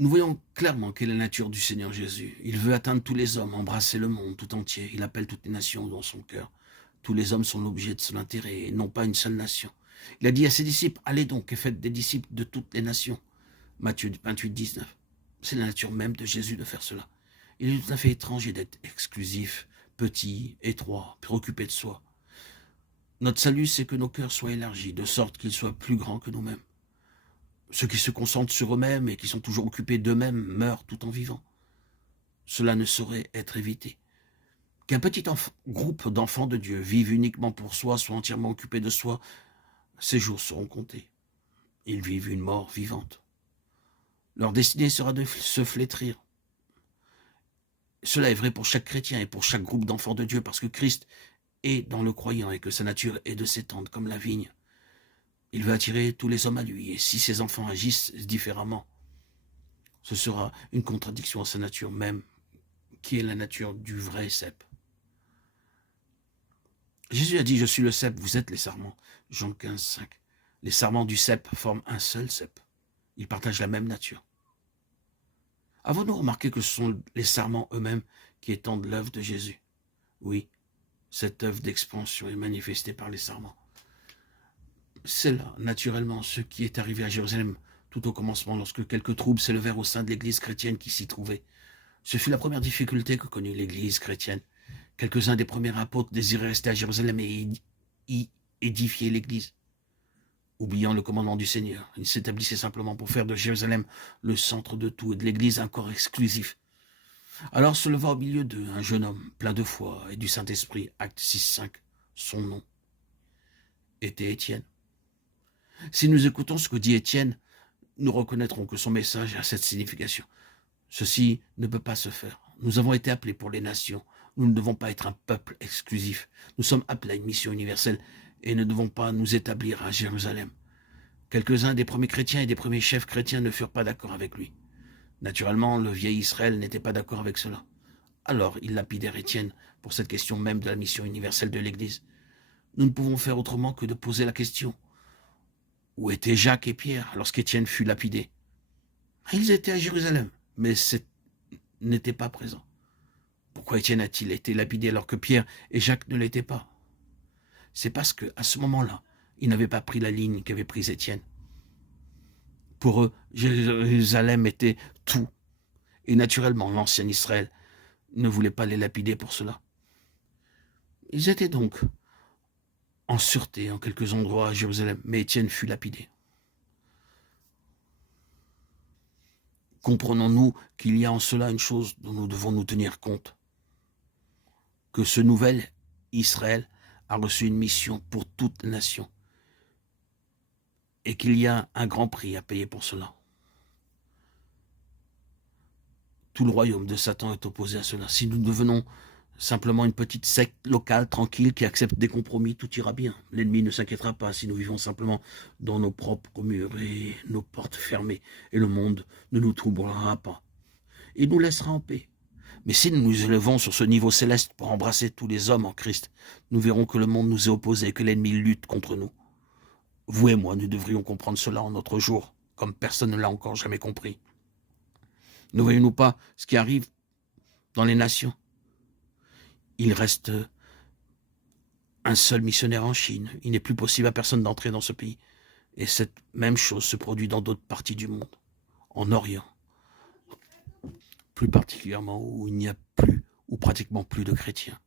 Nous voyons clairement quelle est la nature du Seigneur Jésus. Il veut atteindre tous les hommes, embrasser le monde tout entier. Il appelle toutes les nations dans son cœur. Tous les hommes sont l'objet de son intérêt et non pas une seule nation. Il a dit à ses disciples, allez donc et faites des disciples de toutes les nations. Matthieu 28, 19. C'est la nature même de Jésus de faire cela. Il est tout à fait étranger d'être exclusif, petit, étroit, préoccupé de soi. Notre salut, c'est que nos cœurs soient élargis, de sorte qu'ils soient plus grands que nous-mêmes. Ceux qui se concentrent sur eux-mêmes et qui sont toujours occupés d'eux-mêmes meurent tout en vivant. Cela ne saurait être évité. Qu'un petit groupe d'enfants de Dieu vive uniquement pour soi, soit entièrement occupé de soi, ces jours seront comptés. Ils vivent une mort vivante. Leur destinée sera de se flétrir. Cela est vrai pour chaque chrétien et pour chaque groupe d'enfants de Dieu, parce que Christ est dans le croyant et que sa nature est de s'étendre comme la vigne. Il veut attirer tous les hommes à lui, et si ses enfants agissent différemment, ce sera une contradiction à sa nature même, qui est la nature du vrai cep. Jésus a dit, je suis le cep, vous êtes les sarments. Jean 15, 5. Les sarments du cep forment un seul cep. Ils partagent la même nature. Avons-nous remarqué que ce sont les sarments eux-mêmes qui étendent l'œuvre de Jésus? Oui, cette œuvre d'expansion est manifestée par les sarments. C'est là, naturellement, ce qui est arrivé à Jérusalem tout au commencement, lorsque quelques troubles s'élevèrent au sein de l'église chrétienne qui s'y trouvait. Ce fut la première difficulté que connut l'église chrétienne. Quelques-uns des premiers apôtres désiraient rester à Jérusalem et y édifier l'église. Oubliant le commandement du Seigneur, ils s'établissaient simplement pour faire de Jérusalem le centre de tout et de l'église un corps exclusif. Alors se leva au milieu d'eux un jeune homme plein de foi et du Saint-Esprit, Actes 6, 5. Son nom était Étienne. Si nous écoutons ce que dit Étienne, nous reconnaîtrons que son message a cette signification. Ceci ne peut pas se faire. Nous avons été appelés pour les nations. Nous ne devons pas être un peuple exclusif. Nous sommes appelés à une mission universelle et ne devons pas nous établir à Jérusalem. Quelques-uns des premiers chrétiens et des premiers chefs chrétiens ne furent pas d'accord avec lui. Naturellement, le vieil Israël n'était pas d'accord avec cela. Alors, ils lapidèrent Étienne pour cette question même de la mission universelle de l'Église. Nous ne pouvons faire autrement que de poser la question. Où étaient Jacques et Pierre lorsqu'Étienne fut lapidé? Ils étaient à Jérusalem, mais n'étaient pas présents. Pourquoi Étienne a-t-il été lapidé alors que Pierre et Jacques ne l'étaient pas? C'est parce qu'à ce moment-là, ils n'avaient pas pris la ligne qu'avait prise Étienne. Pour eux, Jérusalem était tout. Et naturellement, l'ancien Israël ne voulait pas les lapider pour cela. Ils étaient donc en sûreté en quelques endroits à Jérusalem, mais Étienne fut lapidé. Comprenons-nous qu'il y a en cela une chose dont nous devons nous tenir compte, que ce nouvel Israël a reçu une mission pour toute nation et qu'il y a un grand prix à payer pour cela. Tout le royaume de Satan est opposé à cela. Si nous devenons simplement une petite secte locale, tranquille, qui accepte des compromis, tout ira bien. L'ennemi ne s'inquiétera pas si nous vivons simplement dans nos propres murs et nos portes fermées, et le monde ne nous troublera pas. Il nous laissera en paix. Mais si nous nous élevons sur ce niveau céleste pour embrasser tous les hommes en Christ, nous verrons que le monde nous est opposé et que l'ennemi lutte contre nous. Vous et moi, nous devrions comprendre cela en notre jour, comme personne ne l'a encore jamais compris. Ne voyons-nous pas ce qui arrive dans les nations? Il reste un seul missionnaire en Chine. Il n'est plus possible à personne d'entrer dans ce pays. Et cette même chose se produit dans d'autres parties du monde, en Orient, plus particulièrement où il n'y a plus ou pratiquement plus de chrétiens.